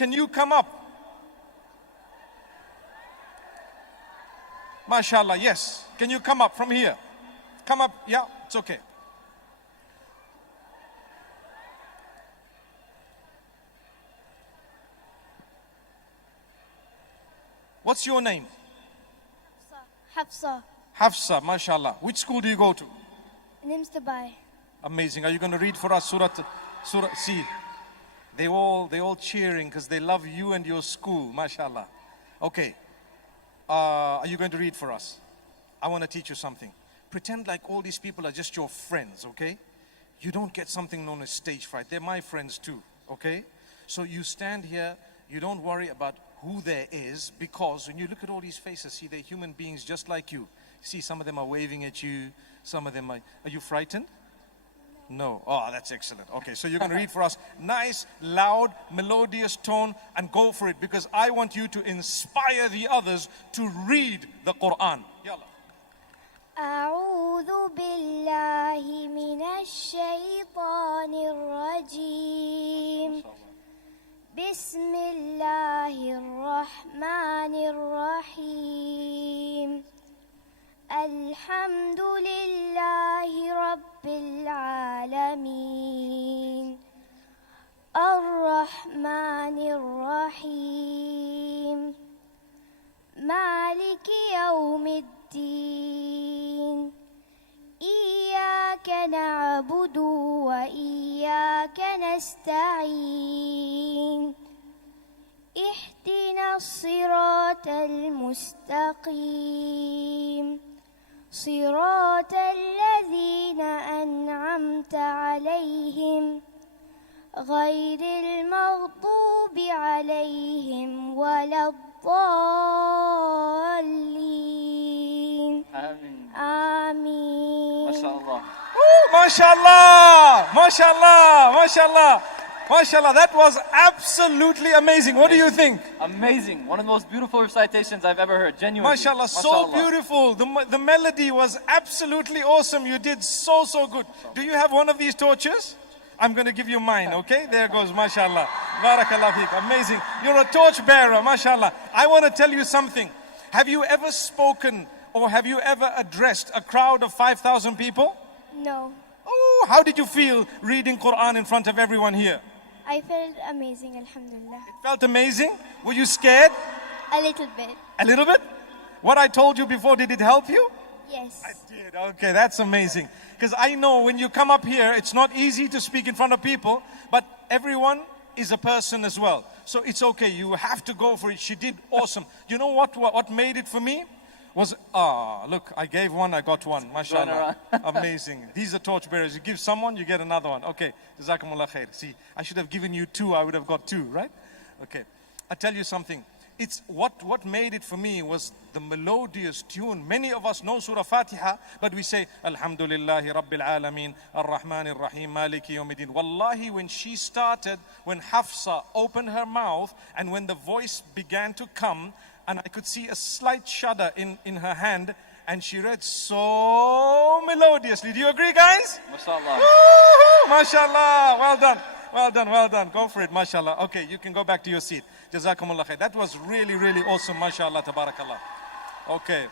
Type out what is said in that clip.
can you come up? MashaAllah, yes. Can you come up from here? Come up, yeah, it's okay. What's your name? Hafsa. Hafsa, MashaAllah. Which school do you go to? Dubai. Amazing. Are you going to read for us Surah? See, they all cheering because they love you and your school, MashaAllah. Okay. Are you going to read for us? I want to teach you something. Pretend like all these people are just your friends, okay? You don't get something known as stage fright. They're my friends too, okay? So you stand here, you don't worry about who there is, because when you look at all these faces, see, they're human beings just like you. See, some of them are waving at you, some of them are you frightened? No. Oh, that's excellent. Okay, so you're going to read for us. Nice, loud, melodious tone, and go for it, because I want you to inspire the others to read the Quran. Yalla. أعوذ بالله من الشيطان الرجيم بسم الله الرحمن الرحيم الحمد لله رب العالمين الرحمن الرحيم مالك يوم الدين إياك نعبد وإياك نستعين اهدنا الصراط المستقيم صراط الذين أنعمت عليهم غير المغضوب عليهم ولا الضالين آمين. آمين. ما شاء الله. MashaAllah, MashaAllah, MashaAllah, MashaAllah. That was absolutely amazing. What do you think? Amazing. One of the most beautiful recitations I've ever heard. Genuinely. MashaAllah, so beautiful. The melody was absolutely awesome. You did so good. Do you have one of these torches? I'm going to give you mine, okay? There goes, MashaAllah. Barakallah feek. Amazing. You're a torch bearer, MashaAllah. I want to tell you something. Have you ever spoken or have you ever addressed a crowd of 5,000 people? No. Oh, how did you feel reading Quran in front of everyone here? I felt amazing, alhamdulillah. It felt amazing? Were you scared? A little bit. A little bit? What I told you before, did it help you? Yes. I did. Okay, that's amazing. Because I know when you come up here, it's not easy to speak in front of people, but everyone is a person as well. So it's okay. You have to go for it. She did awesome. You know what made it for me? Was, look, I gave one, I got one. MashaAllah. Amazing. These are torchbearers. You give someone, you get another one. Okay. Jazakumullah khair. See, I should have given you two, I would have got two, right? Okay. I tell you something. It's what made it for me was the melodious tune. Many of us know Surah Fatiha, but we say, Alhamdulillahi Rabbil Alameen, Ar-Rahman Ar-Rahim, Maliki Yawmiddin. Wallahi, when she started, when Hafsa opened her mouth, and when the voice began to come, and I could see a slight shudder in her hand, and she read so melodiously. Do you agree, guys? MashaAllah. Woo-hoo! MashaAllah. Well done. Well done, well done. Go for it, MashaAllah. Okay, you can go back to your seat. Jazakumullah khair. That was really awesome, MashaAllah, tabarakallah. Okay.